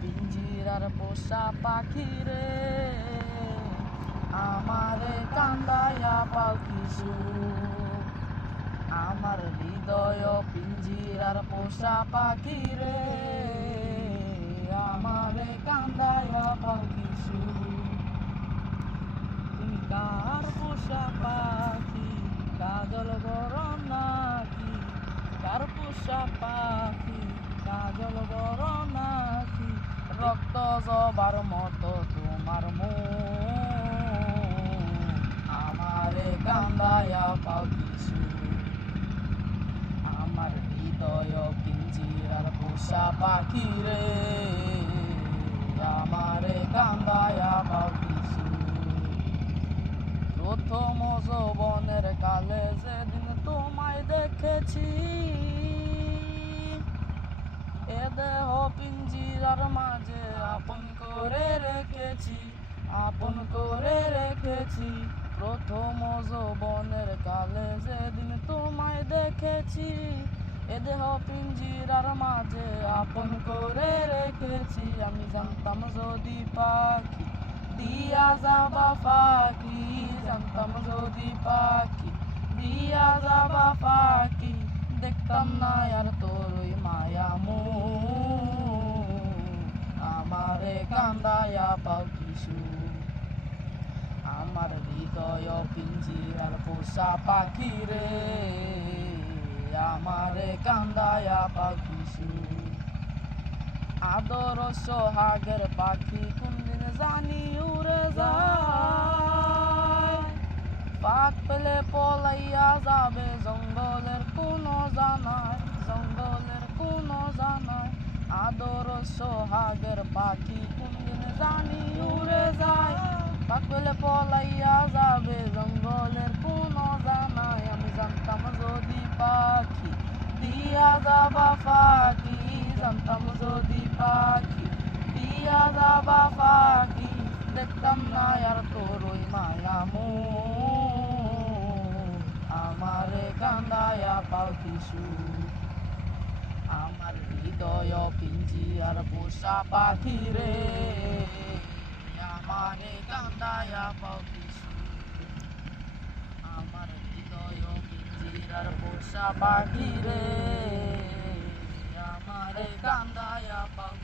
পিঞ্জিরার পোষা পাখি রে, আমারে কান্দায়া পাও কিছু। আমার হৃদয় পিঞ্জিরার পোষা পাখি রে, আমারে কান্দায়া পাও কিছু। তুমি কার পোষা পাখি, কাজল গরম নাকি? কার পোষা পাখি, কাজল গরম নাকি? রক্ত জবার মতো তোমার মুখ, আমারে কান্দায়া পাও কিছু। আমার হৃদয় পিঞ্জিরার পোষা পাখি রে, আমারে কান্দায়া পাও কিছু। প্রথম যৌবনের কালে যেদিন তোমায় দেখেছি, এ দেহ পিঞ্জিরার মাঝে আপন করে রেখেছি, আপন করে রেখেছি। প্রথম যৌবনের কালে যেদিন তোমায় দেখেছি, এ দেহ পিঞ্জিরার মাঝে আপন করে রেখেছি। আমি জানতাম যদি পাখি দিয়া যাবা ফাঁকি, জানতাম যদি পাখি দিয়া যাবা ফাঁকি, দেখতাম না আর তোর ওই মায়া মুখ, আমারে কান্দায়া পাও কিছু। আমার হৃদয় পিঞ্জিরার পোষা পাখি রে, আমারে কান্দায়া পাও কিছু। আদর সোহাগের পাখি কোনদিন জানি উড়ে যায়, পাক পেলে পলাইয়া যাবে জঙ্গলের কোনো জানায়, জঙ্গলের কোনো জানায়। আদর সোহাগের পাখি কোনদিন জানি উড়ে যায়, পাক পেলে পলাইয়া যাবে জঙ্গলের কোনো জানায়। আমি জানতাম যদি পাখি দিয়া যাবা ফাঁকি, জানতাম যদি পাখি দিয়া যাবা ফাঁকি, দেখতাম না আর তোর ওই মায়া মুখ, আমারে কান্দায়া পাও কিছু। আমার হৃদয় পিঞ্জিরার পোষা পাখি রে, আমারে কান্দায়া পাও কিছু। আমার হৃদয় পিঞ্জিরার পোষা পাখি রে, আমারে কান্দায়া পাও।